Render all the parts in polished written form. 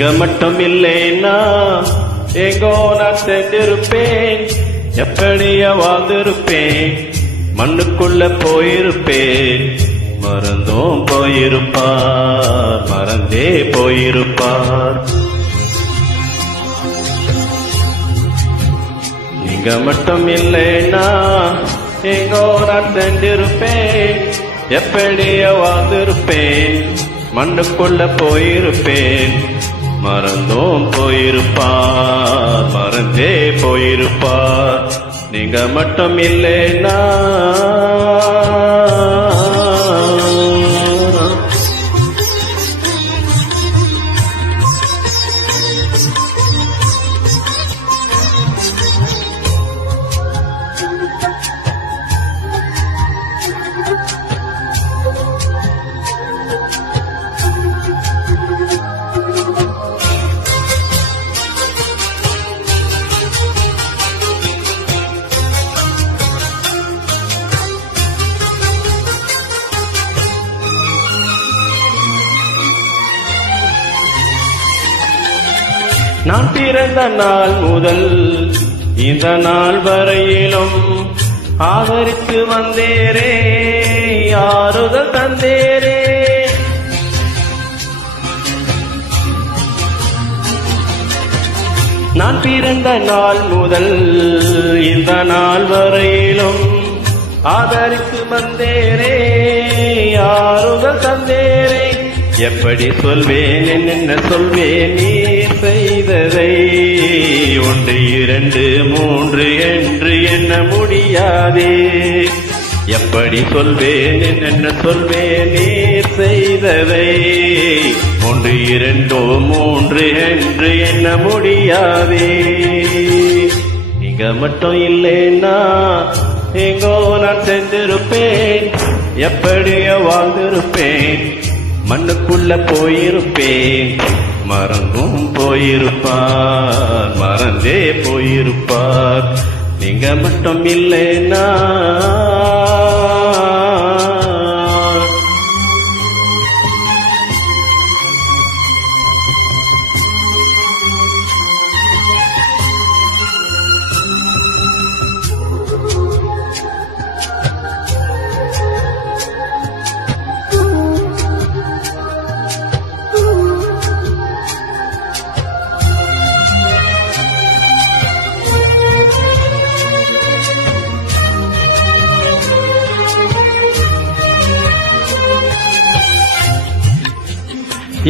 நீங்க மட்டும் இல்லைன்னா எங்கோ நான் சென்றிருப்பேன், எப்படியா வாழ்ந்திருப்பேன், மண்ணுக்குள்ள போயிருப்பேன். மறந்தும் போயிருப்பார், மறந்தே போயிருப்பார். நீங்க மட்டும் இல்லைன்னா எங்கோ நான் சென்றிருப்பேன், எப்படியா வாழ்ந்திருப்பேன், மண்ணுக்குள்ள போயிருப்பேன். மறந்தும் போயிருப்பார், மறந்தே போயிருப்பார். நீங்க மட்டும் இல்லைன்னா நான் பிறந்த நாள் முதல் இந்த நாள் வரையிலும் ஆதரித்து வந்தேரே, ஆறுதல் தந்தேரே. நான் பிறந்த நாள் முதல் இந்த நாள் வரையிலும் ஆதரித்து வந்தேரே, ஆறுதல் தந்தேரே. எப்படி சொல்வேன், என்ன சொல்வேன், நீ செய்ததை ஒன்று இரண்டு மூன்று என்று எண்ண முடியாதே. எப்படி சொல்வேன், என்ன சொல்வேன், நீ செய்ததை ஒன்று இரண்டோ மூன்று என்று எண்ண முடியாதே. நீங்க மட்டும் இல்லைன்னா எங்கோ நான் சென்றிருப்பேன், எப்படியோ வாழ்ந்திருப்பேன், மண்ணுக்குள்ள போயிருப்பேன். மறந்தும் போயிருப்பார், மறந்தே போயிருப்பார். நீங்க மட்டும் இல்லைன்னா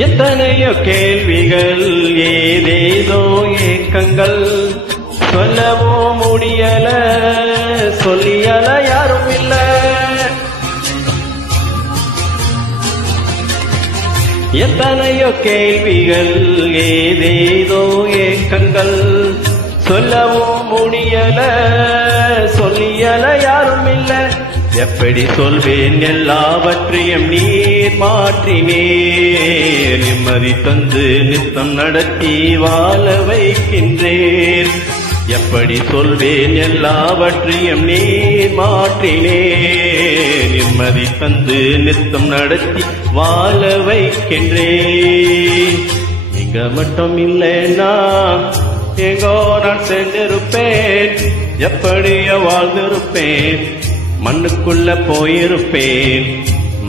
எத்தனையோ கேள்விகள், ஏதேதோ ஏக்கங்கள், சொல்லவோ முடியல, சொல்லியல யாரும் இல்ல. எத்தனையோ கேள்விகள், ஏதேதோ ஏக்கங்கள், சொல்லவோ முடியல, சொல்லியல யாரும் இல்ல. எப்படி சொல்வேன், எல்லாவற்றையும் நீர் மாற்றினேன், நிம்மதி தந்து நித்தம் நடத்தி வாழ வைக்கின்றேன். எப்படி சொல்வேன், எல்லாவற்றையும் நீர் மாற்றினேன், நிம்மதி தந்து நித்தம் நடத்தி வாழ வைக்கின்றேன். நீங்க மட்டும் இல்லைன்னா எங்கோ நான் சென்றிருப்பேன், எப்படியோ வாழ்ந்திருப்பேன், மண்ணுக்குள்ள போயிருப்பேன்.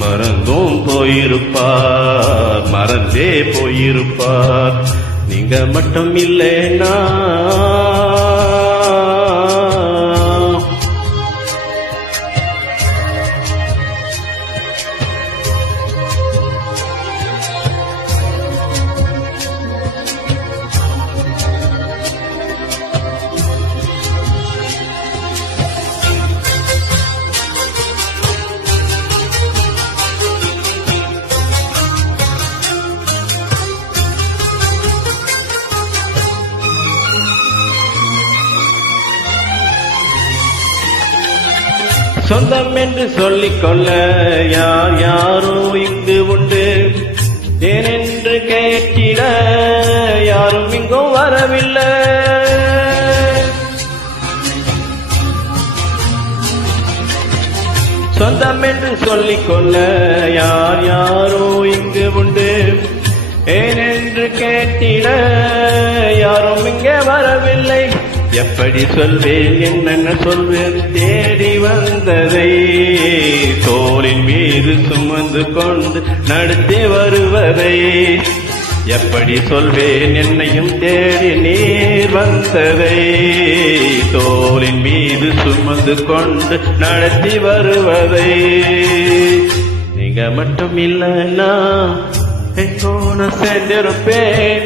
மறந்தும் போயிருப்பார், மறந்தே போயிருப்பார். நீங்க மட்டும் இல்லைன்னா சொந்தம் என்று சொல்லிக்கொள்ள யார் யாரோ இங்கு உண்டு, ஏனென்று கேட்டிட யாரும் இங்கும் வரவில்லை. சொந்தம் என்று சொல்லிக்கொள்ள யார் யாரோ இங்கு உண்டு, ஏனென்று கேட்டிட கேட்டிட யாரும் இங்கே வரவில்லை. எப்படி சொல்வேன் என்னென்ன சொல்வேன் தேடி வந்ததை தோளின் மீது சுமந்து கொண்டு நடத்தி வருவதை. எப்படி சொல்வேன் என்னையும் தேடி நீர் வந்ததை தோளின் மீது சுமந்து கொண்டு நடத்தி வருவதை. நீங்க மட்டும் இல்லைன்னா எங்கோன சேர்ந்திருப்பேன்.